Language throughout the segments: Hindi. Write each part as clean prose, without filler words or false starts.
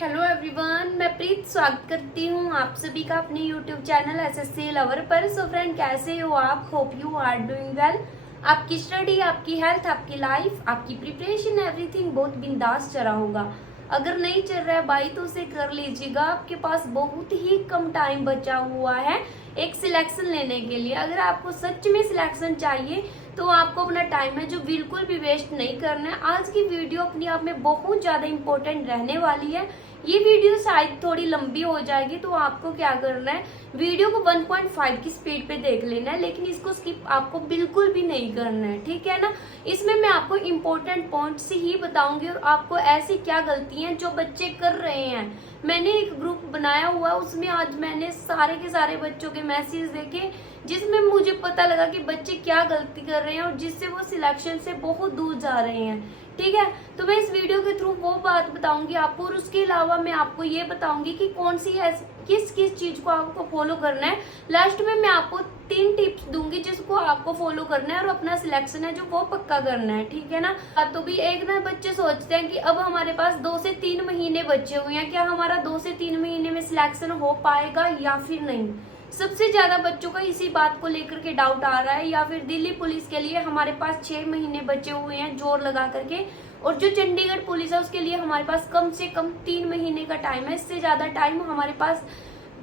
हेलो एवरीवन, मैं प्रीत स्वागत करती हूँ आप सभी का अपने यूट्यूब चैनल एसएससी लवर पर। सो फ्रेंड, कैसे हो आप? Hope you are doing well. आपकी स्टडी, आपकी हेल्थ, आपकी लाइफ, आपकी प्रिपरेशन, एवरीथिंग बहुत बिंदास चल रहा होगा। अगर नहीं चल रहा है भाई तो उसे कर लीजिएगा। आपके पास बहुत ही कम टाइम बचा हुआ है एक सिलेक्शन लेने के लिए। अगर आपको सच में सिलेक्शन चाहिए तो आपको अपना टाइम है जो बिल्कुल भी वेस्ट नहीं करना है। आज की वीडियो अपने आप में बहुत ज्यादा इंपॉर्टेंट रहने वाली है। ये वीडियो शायद थोड़ी लंबी हो जाएगी, तो आपको क्या करना है, वीडियो को 1.5 की स्पीड पे देख लेना है, लेकिन इसको स्किप आपको बिल्कुल भी नहीं करना है, ठीक है ना। इसमें मैं आपको इम्पोर्टेंट पॉइंट्स ही बताऊंगी और आपको ऐसी क्या गलतियां जो बच्चे कर रहे हैं। मैंने एक ग्रुप बनाया हुआ, उसमें आज मैंने सारे के सारे बच्चों के मैसेज देखे, जिसमें मुझे पता लगा कि बच्चे क्या गलती कर रहे हैं और जिससे वो सिलेक्शन से बहुत दूर जा रहे हैं, ठीक है। तो मैं इस वीडियो के थ्रू वो बात बताऊंगी आपको, और उसके अलावा मैं आपको ये बताऊंगी कि कौन सी किस किस चीज को आपको फॉलो करना है। लास्ट में मैं आपको 3 टिप्स दूंगी जिसको आपको फॉलो करना है और अपना सिलेक्शन है जो वो पक्का करना है, ठीक है ना। तो भी एक ना बच्चे सोचते हैं कि अब हमारे पास 2 से 3 महीने बचे हुए हैं, क्या हमारा 2 से 3 महीने में सिलेक्शन हो पाएगा या फिर नहीं। सबसे ज्यादा बच्चों का इसी बात को लेकर के डाउट आ रहा है। या फिर दिल्ली पुलिस के लिए हमारे पास 6 महीने बचे हुए हैं जोर लगा करके, और जो चंडीगढ़ पुलिस है उसके लिए हमारे पास कम से कम 3 महीने का टाइम है। इससे ज्यादा टाइम हमारे पास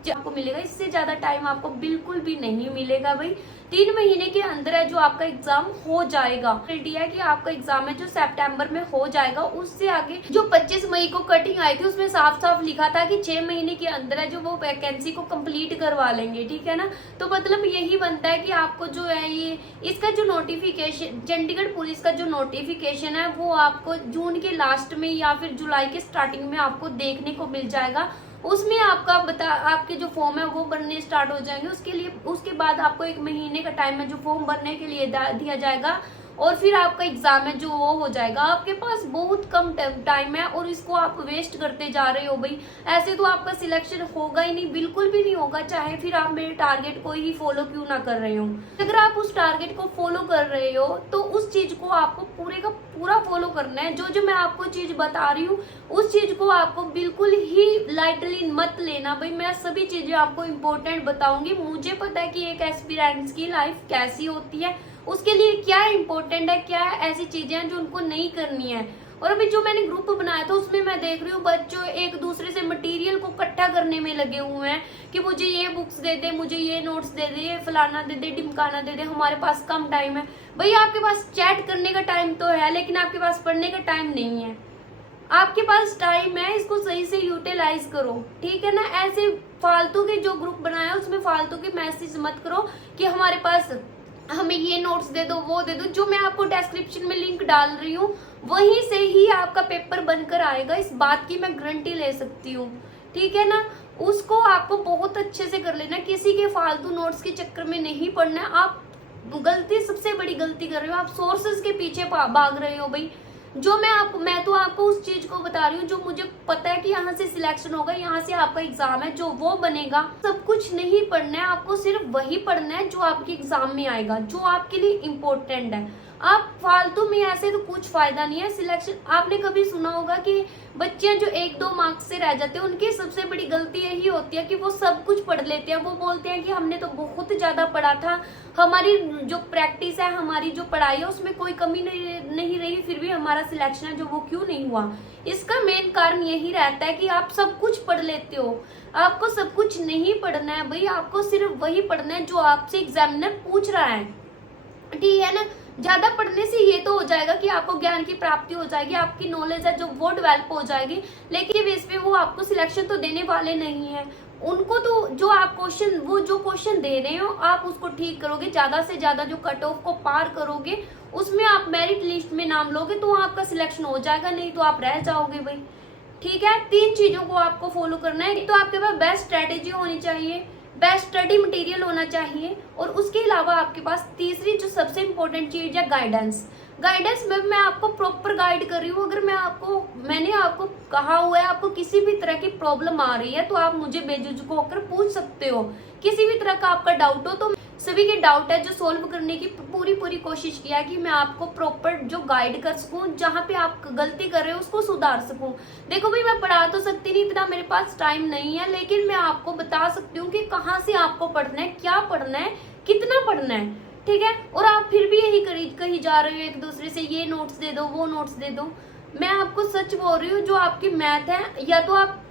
आपको मिलेगा, इससे ज्यादा टाइम आपको बिल्कुल भी नहीं मिलेगा भाई। 3 महीने के अंदर है जो आपका एग्जाम हो जाएगा। इंडिया है कि आपका एग्जाम है जो सितंबर में हो जाएगा। उससे आगे जो 25 मई को कटिंग आई थी उसमें साफ साफ लिखा था कि 6 महीने के अंदर है जो वो वैकेंसी को कंप्लीट करवा लेंगे, ठीक है ना। तो मतलब यही बनता है कि आपको जो है ये इसका जो नोटिफिकेशन, चंडीगढ़ पुलिस का जो नोटिफिकेशन है वो आपको जून के लास्ट में या फिर जुलाई के स्टार्टिंग में आपको देखने को मिल जाएगा। उसमें आपके जो फॉर्म है वो बनने स्टार्ट हो जाएंगे। उसके बाद आपको 1 महीने का टाइम है जो फॉर्म भरने के लिए दिया जाएगा, और फिर आपका एग्जाम है जो वो हो जाएगा। आपके पास बहुत कम टाइम है और इसको आप वेस्ट करते जा रहे हो भाई। ऐसे तो आपका सिलेक्शन होगा ही नहीं, बिल्कुल भी नहीं होगा, चाहे फिर आप मेरे टारगेट को ही फॉलो क्यों ना कर रहे हो। अगर आप उस टारगेट को फॉलो कर रहे हो तो उस चीज को आपको पूरे का पूरा फॉलो करना है। जो जो मैं आपको चीज बता रही हूँ उस चीज को आपको बिल्कुल ही लाइटली मत लेना भाई। मैं सभी चीजें आपको इम्पोर्टेंट बताऊंगी। मुझे पता है कि एक एस्पिरेंट्स की लाइफ कैसी होती है, उसके लिए क्या इम्पोर्टेंट है, क्या ऐसी चीजें हैं जो उनको नहीं करनी है। और अभी जो मैंने ग्रुप बनाया था उसमें मैं देख रही हूँ बच्चों एक दूसरे से मटेरियल को इकट्ठा करने में लगे हुए हैं कि मुझे ये बुक्स दे दे, मुझे ये नोट्स दे दे, ये फलाना दे दे, ढिमकाना दे दे, हमारे पास कम टाइम है। भाई आपके पास चैट करने का टाइम तो है, लेकिन आपके पास पढ़ने का टाइम नहीं है। आपके पास टाइम है, इसको सही से यूटिलाइज करो, ठीक है ना। ऐसे फालतू के जो ग्रुप बनाया उसमें फालतू के मैसेज मत करो कि हमारे पास हमें ये नोट्स दे दो, वो दे दो। जो मैं आपको डिस्क्रिप्शन में लिंक डाल रही हूँ वहीं से ही आपका पेपर बनकर आएगा, इस बात की मैं गारंटी ले सकती हूँ, ठीक है ना। उसको आपको बहुत अच्छे से कर लेना, किसी के फालतू नोट्स के चक्कर में नहीं पड़ना है। आप गलती, सबसे बड़ी गलती कर रहे हो, आप सोर्सेज के पीछे भाग रहे हो भाई। जो मैं तो आपको उस चीज को बता रही हूँ जो मुझे पता है कि यहाँ से सिलेक्शन होगा, यहाँ से आपका एग्जाम है जो वो बनेगा। सब कुछ नहीं पढ़ना है, आपको सिर्फ वही पढ़ना है जो आपके एग्जाम में आएगा, जो आपके लिए इम्पोर्टेंट है। आप फालतू में ऐसे तो कुछ फायदा नहीं है। सिलेक्शन, आपने कभी सुना होगा कि बच्चे जो 1-2 मार्क्स से रह जाते हैं उनकी सबसे बड़ी गलती यही होती है कि वो सब कुछ पढ़ लेते हैं। वो बोलते हैं कि हमने तो बहुत ज्यादा पढ़ा था, हमारी जो प्रैक्टिस है, हमारी जो पढ़ाई है उसमें कोई कमी नहीं रही, फिर भी हमारा सिलेक्शन है जो वो क्यों नहीं हुआ। इसका मेन कारण यही रहता है कि आप सब कुछ पढ़ लेते हो। आपको सब कुछ नहीं पढ़ना है भाई, आपको सिर्फ वही पढ़ना है जो आपसे एग्जामिनर पूछ रहा है, ठीक है ना। ज्यादा पढ़ने से ये तो हो जाएगा कि आपको ज्ञान की प्राप्ति हो जाएगी, आपकी नॉलेज है जो वो डेवलप हो जाएगी, लेकिन बेस पे वो आपको सिलेक्शन तो देने वाले नहीं है। उनको तो जो क्वेश्चन दे रहे हो आप उसको ठीक करोगे, ज्यादा से ज्यादा जो कट ऑफ को पार करोगे उसमें आप मेरिट लिस्ट में नाम लोगे तो आपका सिलेक्शन हो जाएगा, नहीं तो आप रह जाओगे भाई, ठीक है। 3 चीजों को आपको फॉलो करना है। तो आपके पास बेस्ट स्ट्रेटेजी होनी चाहिए, बेस्ट स्टडी मटेरियल होना चाहिए, और उसके अलावा आपके पास तीसरी जो सबसे इम्पोर्टेंट चीज है गाइडेंस। गाइडेंस में मैं आपको प्रॉपर गाइड कर रही हूँ। अगर मैंने आपको कहा हुआ है आपको किसी भी तरह की प्रॉब्लम आ रही है तो आप मुझे बेझिझक होकर पूछ सकते हो। किसी भी तरह का आपका डाउट हो तो सभी के डाउट है जो सोल्व करने की पूरी कोशिश किया कि मैं आपको प्रॉपर जो गाइड कर सकूं, जहां पे आप गलती कर रहे हो उसको सुधार सकूं। देखो भाई, मैं पढ़ा तो सकती नहीं, इतना मेरे पास टाइम नहीं है, लेकिन मैं आपको बता सकती हूँ कि कहाँ से आपको पढ़ना है, क्या पढ़ना है, कितना पढ़ना है, ठीक है। और आप फिर भी यही कही जा रहे हो एक दूसरे से, ये नोट्स दे दो, वो नोट्स दे दो। मैं आपको सच बोल रही हूँ, जो आपकी मैथ है, या तो आप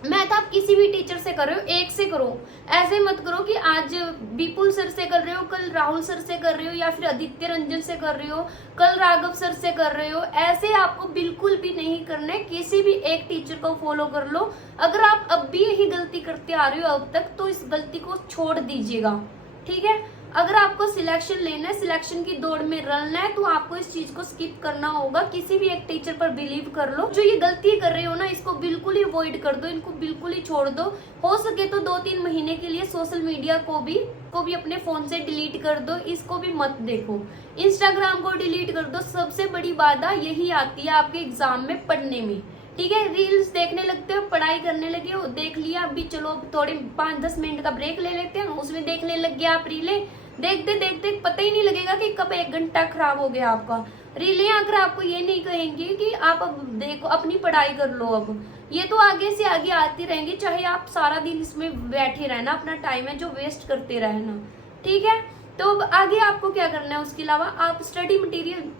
मैथ आप किसी भी टीचर से कर रहे हो, एक से करो। ऐसे मत करो कि आज विपुल सर से कर रहे हो, कल राहुल सर से कर रहे हो, या फिर आदित्य रंजन से कर रहे हो, कल राघव सर से कर रहे हो। ऐसे आपको बिल्कुल भी नहीं करना है। किसी भी एक टीचर को फॉलो कर लो। अगर आप अब भी यही गलती करते आ रहे हो अब तक, तो इस गलती को छोड़ दीजिएगा, ठीक है। अगर आपको सिलेक्शन लेना है, सिलेक्शन की दौड़ में रलना है, तो आपको इस चीज को स्किप करना होगा। किसी भी एक टीचर पर बिलीव कर लो। जो ये गलती कर रहे हो ना, इसको बिल्कुल ही अवॉइड कर दो, इनको बिल्कुल ही छोड़ दो। हो सके तो 2-3 महीने के लिए सोशल मीडिया को भी अपने फोन से डिलीट कर दो। इसको भी मत देखो। इंस्टाग्राम को डिलीट कर दो। सबसे बड़ी बाधा यही आती है आपके एग्जाम में पढ़ने में, ठीक है। रील्स देखने लगते हो, पढ़ाई करने लगे हो, देख लिया, अभी चलो थोड़े 5-10 मिनट का ब्रेक ले लेते हैं, उसमें देखने लग गया आप रीलें। देखते देखते पता ही नहीं लगेगा कि कब 1 घंटा खराब हो गया आपका। रीलें आकर आपको ये नहीं कहेंगे कि आप अब देखो, अपनी पढ़ाई कर लो। अब ये तो आगे से आगे आती रहेंगी, चाहे आप सारा दिन इसमें बैठे रहना, अपना टाइम है जो वेस्ट करते रहना, ठीक है। तो अब आगे आपको क्या करना है, उसके अलावा आप स्टडी मटेरियल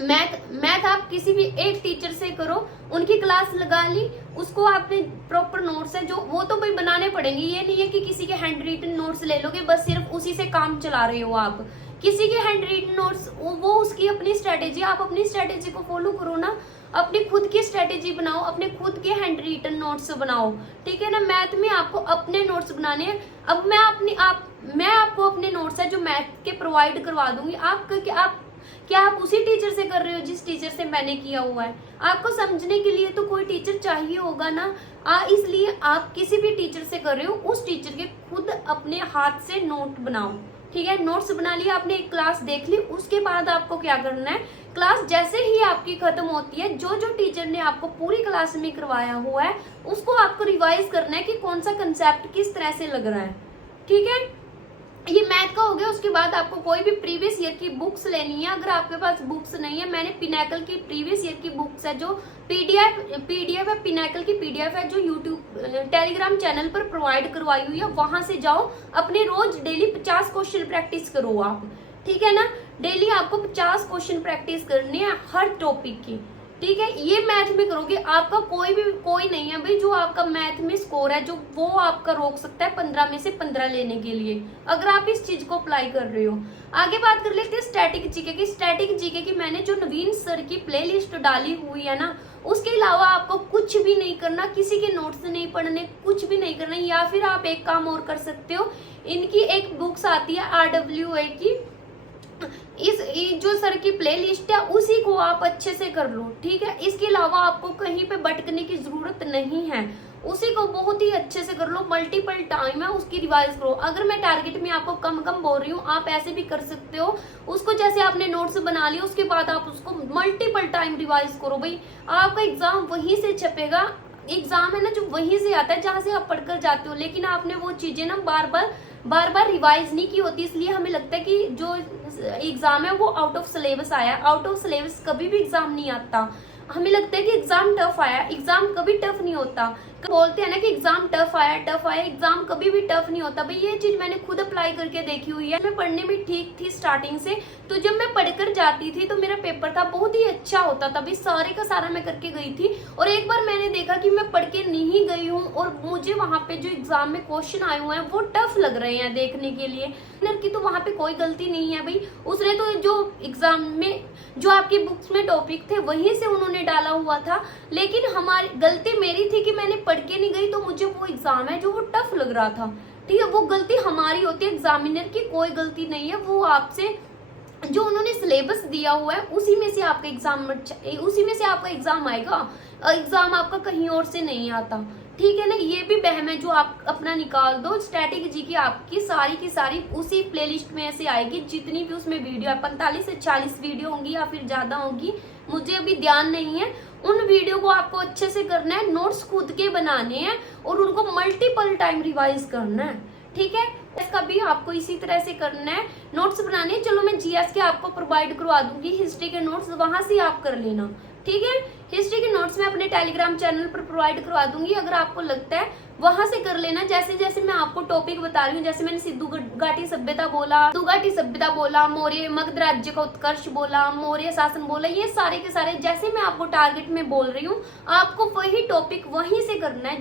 मैथ आप किसी भी एक टीचर से करो, उनकी क्लास लगा ली, उसको आपने प्रॉपर नोट्स है जो वो तो भाई बनाने पड़ेंगे। ये नहीं है कि किसी के हैंड रिटन नोट्स ले लोगे, बस सिर्फ उसी से काम चला रहे हो आप। किसी के हैंड रिटन नोट्स, वो उसकी अपनी स्ट्रेटेजी, आप अपनी स्ट्रेटेजी को फॉलो करो ना। अपनी खुद की स्ट्रेटेजी बनाओ, अपने खुद के हैंड रिटन नोट्स बनाओ, ठीक है ना। मैथ में आपको अपने नोट्स बनाने हैं। अब मैं आपको अपने नोट्स है जो मैथ के प्रोवाइड करवा दूंगी। क्या आप उसी टीचर से कर रहे हो जिस टीचर से मैंने किया हुआ है? आपको समझने के लिए तो कोई टीचर चाहिए होगा ना। इसलिए आप किसी भी टीचर से कर रहे हो, उस टीचर के खुद अपने हाथ से नोट बनाओ, ठीक है। नोट्स बना लिया आपने, एक क्लास देख ली, उसके बाद आपको क्या करना है, क्लास जैसे ही आपकी खत्म होती है, जो टीचर ने आपको पूरी क्लास में करवाया हुआ है उसको आपको रिवाइज करना है कि कौन सा कंसेप्ट किस तरह से लग रहा है, ठीक है। ये मैथ का हो गया। उसके बाद आपको कोई भी प्रीवियस ईयर की बुक्स लेनी है। अगर आपके पास बुक्स नहीं है, मैंने पिनैकल की प्रीवियस ईयर की बुक्स है जो पीडीएफ है, पिनैकल की पीडीएफ है जो यूट्यूब टेलीग्राम चैनल पर प्रोवाइड करवाई हुई है। वहां से जाओ, अपने रोज डेली 50 क्वेश्चन प्रैक्टिस करो आप, ठीक है ना। डेली आपको 50 क्वेश्चन प्रैक्टिस करनी है हर टॉपिक की, ठीक है। ये मैथ में करोगे, आपका कोई नहीं है भाई जो आपका मैथ में स्कोर है जो वो आपका रोक सकता है 15 में से 15 लेने के लिए, अगर आप इस चीज को अप्लाई कर रहे हो। आगे बात कर लेते हैं स्टैटिक जीके की। स्टैटिक जीके की मैंने जो नवीन सर की प्लेलिस्ट डाली हुई है ना, उसके अलावा आपको कुछ भी नहीं करना, किसी के नोट्स नहीं पढ़ने, कुछ भी नहीं करना। या फिर आप एक काम और कर सकते हो, इनकी एक बुक्स आती है RWA की, इस जो सर की प्लेलिस्ट है उसी को आप अच्छे से कर लो, ठीक है। इसके अलावा आपको कहीं पे भटकने की जरूरत नहीं है, उसी को बहुत ही अच्छे से कर लो। मल्टीपल टाइम है उसकी रिवाइज करो। अगर मैं टारगेट में आपको कम बोल रही हूँ, आप ऐसे भी कर सकते हो। उसको जैसे आपने नोट्स बना लिया, उसके बाद आप उसको मल्टीपल टाइम रिवाइज करो। भाई आपका एग्जाम वहीं से छपेगा। एग्जाम है ना जो वहीं से आता है जहां से आप पढ़कर जाते हो, लेकिन आपने वो चीजें ना बार बार रिवाइज नहीं की होती, इसलिए हमें लगता है कि जो एग्जाम है वो आउट ऑफ सिलेबस आया। आउट ऑफ सिलेबस कभी भी एग्जाम नहीं आता। हमें लगता है कि एग्जाम टफ आया, एग्जाम कभी टफ नहीं होता। बोलते हैं ना कि एग्जाम टफ आया, एग्जाम कभी भी टफ नहीं होता। भाई ये चीज मैंने खुद अप्लाई करके देखी हुई है। मैं पढ़ने में ठीक थी स्टार्टिंग से, तो जब मैं पढ़कर जाती थी तो मेरा पेपर था बहुत ही अच्छा होता था। भाई सारे का सारा मैं करके गई थी, और एक बार मैंने देखा कि मैं पढ़ के नहीं गई हूँ और मुझे वहां पे जो एग्जाम में क्वेश्चन आए हुए हैं वो टफ लग रहे हैं देखने के लिए की, तो वहां पे कोई गलती नहीं है भाई। उसने तो जो एग्जाम में जो आपकी बुक्स में टॉपिक थे वहीं से उन्होंने डाला हुआ था, लेकिन हमारी गलती मेरी थी कि मैंने पढ़ के नहीं गई, तो मुझे वो एग्जाम है जो वो टफ लग रहा था, ठीक है। वो गलती हमारी होती है, एग्जामिनर की कोई गलती नहीं है। वो आपसे जो उन्होंने सिलेबस दिया हुआ है उसी में से आपका एग्जाम आएगा। एग्जाम आपका कहीं और से नहीं आता, ठीक है ना। ये भी वहम है जो आप अपना निकाल दो। स्टैटिक जी की आपकी सारी उसी प्लेलिस्ट में से आएगी, जितनी भी उसमें वीडियो है, 45 से 40 वीडियो होंगी या फिर ज्यादा होंगी, मुझे अभी ध्यान नहीं है। उन वीडियो को आपको अच्छे से करना है, नोट्स खुद के बनाने हैं और उनको मल्टीपल टाइम रिवाइज करना है, ठीक है। इसका भी आपको इसी तरह से करना है, नोट्स बनाने हैं। चलो मैं जीएस के आपको प्रोवाइड करवा दूंगी, हिस्ट्री के नोट्स वहां से आप कर लेना, ठीक है। हिस्ट्री के नोट्स मैं अपने टेलीग्राम चैनल पर प्रोवाइड करवा दूंगी, अगर आपको लगता है वहां से कर लेना। जैसे जैसे मैं आपको टॉपिक बता रही हूँ, जैसे मैंने सिंधु घाटी सभ्यता बोला, मौर्य मगध राज्य का उत्कर्ष बोला, मौर्य शासन बोला, ये सारे के सारे जैसे मैं आपको टारगेट में बोल रही हूँ, आपको वही टॉपिक वहीं से करना है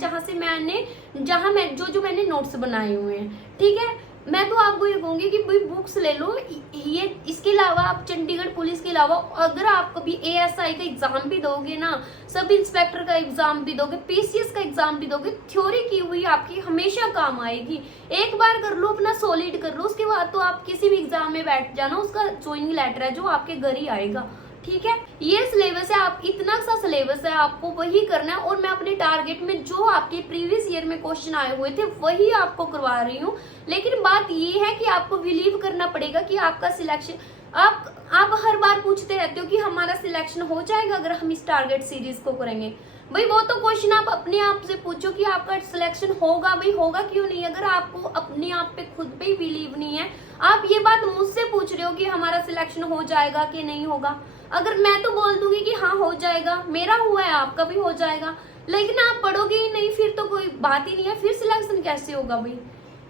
जहां मैं जो मैंने नोट्स बनाए हुए हैं, ठीक है। मैं तो आपको ये कहूंगी कि भाई बुक्स ले लो। ये इसके अलावा आप चंडीगढ़ पुलिस के अलावा अगर आप कभी एएसआई का एग्जाम भी दोगे ना, सब इंस्पेक्टर का एग्जाम भी दोगे, पीसीएस का एग्जाम भी दोगे, थ्योरी की हुई आपकी हमेशा काम आएगी। एक बार कर लो, अपना सॉलिड कर लो, उसके बाद तो आप किसी भी एग्जाम में बैठ जाना, उसका ज्वाइनिंग लेटर है जो आपके घर ही आएगा, ठीक है। ये सिलेबस है, आप इतना सा सिलेबस है, आपको वही करना है। और मैं अपने टारगेट में जो आपके प्रीवियस ईयर में क्वेश्चन आए हुए थे वही आपको करवा रही हूँ। लेकिन बात ये है कि आपको बिलीव करना पड़ेगा कि आपका सिलेक्शन, आप हर बार पूछते रहते हो कि हमारा सिलेक्शन हो जाएगा अगर हम इस टारगेट सीरीज को करेंगे। भाई वो तो क्वेश्चन आप अपने आप से पूछो कि आपका सिलेक्शन होगा। भाई होगा क्यों नहीं, अगर आपको अपने आप पे खुद पे ही बिलीव नहीं है। आप ये बात मुझसे पूछ रहे हो कि हमारा सिलेक्शन हो जाएगा कि नहीं होगा, अगर मैं तो बोल दूंगी कि हाँ हो जाएगा, मेरा हुआ है आपका भी हो जाएगा, लेकिन आप पढ़ोगे ही नहीं, फिर तो कोई बात ही नहीं है, फिर सिलेक्शन कैसे होगा। भाई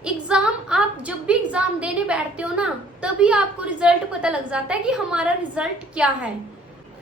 एग्जाम, आप जब भी एग्जाम देने बैठते हो ना, तभी आपको रिजल्ट पता लग जाता है कि हमारा रिजल्ट क्या है।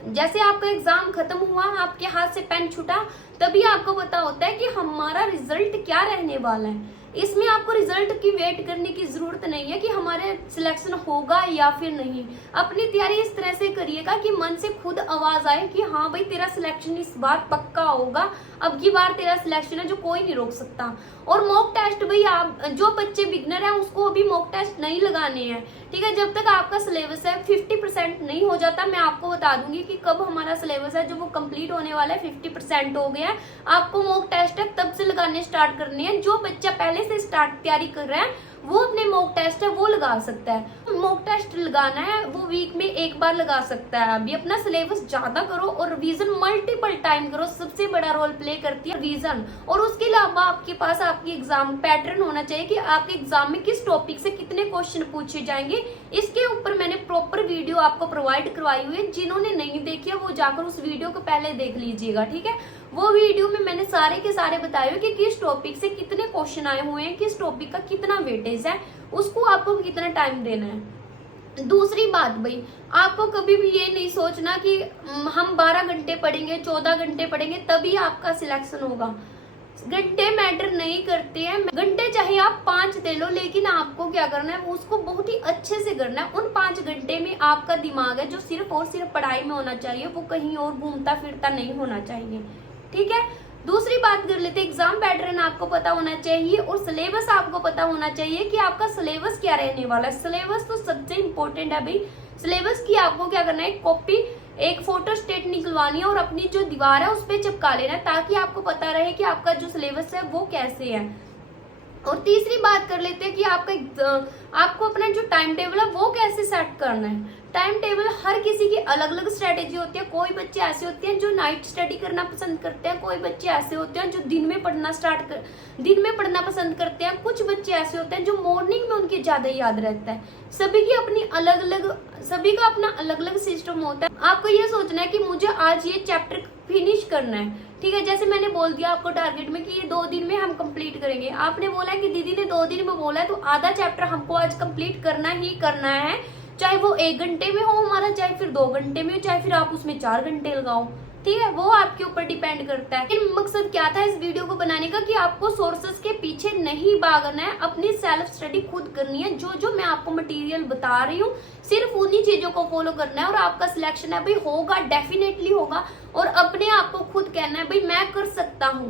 जैसे आपका एग्जाम खत्म हुआ, आपके हाथ से पेन छूटा, तभी आपको पता होता है कि हमारा रिजल्ट क्या रहने वाला है। इसमें आपको रिजल्ट की वेट करने की जरूरत नहीं है कि हमारे सिलेक्शन होगा या फिर नहीं। अपनी तैयारी इस तरह से करिएगा कि मन से खुद आवाज आए कि हाँ भाई तेरा सिलेक्शन इस बार पक्का होगा, अब की बार तेरा सिलेक्शन है जो कोई नहीं रोक सकता। और मॉक टेस्ट भाई, आप जो बच्चे बिगनर हैं उसको अभी मॉक टेस्ट नहीं लगाने हैं, ठीक है। जब तक आपका सिलेबस है 50% नहीं हो जाता, मैं आपको बता दूंगी कि कब हमारा सिलेबस है जो वो कंप्लीट होने वाला है, 50% हो गया है, आपको मॉक टेस्ट है तब से लगाने स्टार्ट करने हैं। जो बच्चा पहले से स्टार्ट तैयारी कर रहा है वो अपने मॉक टेस्ट है वो लगा सकता है। मॉक टेस्ट लगाना है वो वीक में एक बार लगा सकता है। अभी अपना सिलेबस ज्यादा करो और रिवीजन मल्टीपल टाइम करो, सबसे बड़ा रोल प्ले करती है रिवीजन। और उसके अलावा आपके पास आपकी एग्जाम पैटर्न होना चाहिए कि आपके एग्जाम में किस टॉपिक से कितने क्वेश्चन पूछे जाएंगे। इसके ऊपर मैंने प्रॉपर वीडियो आपको प्रोवाइड करवाई हुई है, जिन्होंने नहीं देखी है वो जाकर उस वीडियो को पहले देख लीजिएगा, ठीक है। वो वीडियो में मैंने सारे के सारे बताए हुए कि किस टॉपिक से कितने क्वेश्चन आए हुए हैं, किस टॉपिक का कितना वेटेज है, उसको आपको कितना टाइम देना है। दूसरी बात भाई, आपको कभी भी ये नहीं सोचना कि हम 12 घंटे पढ़ेंगे, 14 घंटे पढ़ेंगे तभी आपका सिलेक्शन होगा। घंटे मैटर नहीं करते हैं, घंटे चाहे आप 5 दे लो, लेकिन आपको क्या करना है उसको बहुत ही अच्छे से करना है। उन 5 घंटे में आपका दिमाग है जो सिर्फ और सिर्फ पढ़ाई में होना चाहिए, वो कहीं और घूमता फिरता नहीं होना चाहिए, ठीक है। दूसरी बात कर लेते हैं, एग्जाम पैटर्न आपको पता होना चाहिए और सिलेबस आपको पता होना चाहिए कि आपका सिलेबस क्या रहने वाला है। सिलेबस तो सबसे इम्पोर्टेंट है भाई। सिलेबस की आपको क्या करना है, कॉपी एक फोटो स्टेट निकलवानी है और अपनी जो दीवार है उस पर चिपका लेना है, ताकि आपको पता रहे कि आपका जो सिलेबस है वो कैसे है। और तीसरी बात कर लेते हैं कि आपको अपना जो टाइम टेबल है वो कैसे सेट करना है। टाइम टेबल हर किसी की अलग अलग स्ट्रेटेजी होती है। कोई बच्चे ऐसे होते हैं जो नाइट स्टडी करना पसंद करते हैं, कोई बच्चे ऐसे होते हैं जो दिन में पढ़ना पसंद करते हैं, कुछ बच्चे ऐसे होते हैं जो मॉर्निंग में उनके ज्यादा याद रहता है। सभी का अपना अलग अलग सिस्टम होता है। आपको ये सोचना है कि मुझे आज ये चैप्टर फिनिश करना है, ठीक है। जैसे मैंने बोल दिया आपको टारगेट में कि ये 2 दिन में हम कंप्लीट करेंगे। आपने बोला कि दीदी ने 2 दिन में बोला है, तो आधा चैप्टर हमको आज कंप्लीट करना ही करना है, चाहे वो 1 घंटे में हो हमारा, चाहे फिर 2 घंटे में हो, चाहे फिर आप उसमें 4 घंटे लगाओ, ठीक है। वो आपके ऊपर डिपेंड करता है। लेकिन मकसद क्या था इस वीडियो को बनाने का कि आपको सोर्सेस के पीछे नहीं भागना है, अपनी सेल्फ स्टडी खुद करनी है। जो मैं आपको मटेरियल बता रही हूँ सिर्फ उन्हीं चीजों को फॉलो करना है और आपका सिलेक्शन है भाई होगा, डेफिनेटली होगा। और अपने आप को खुद कहना है भाई मैं कर सकता हूँ।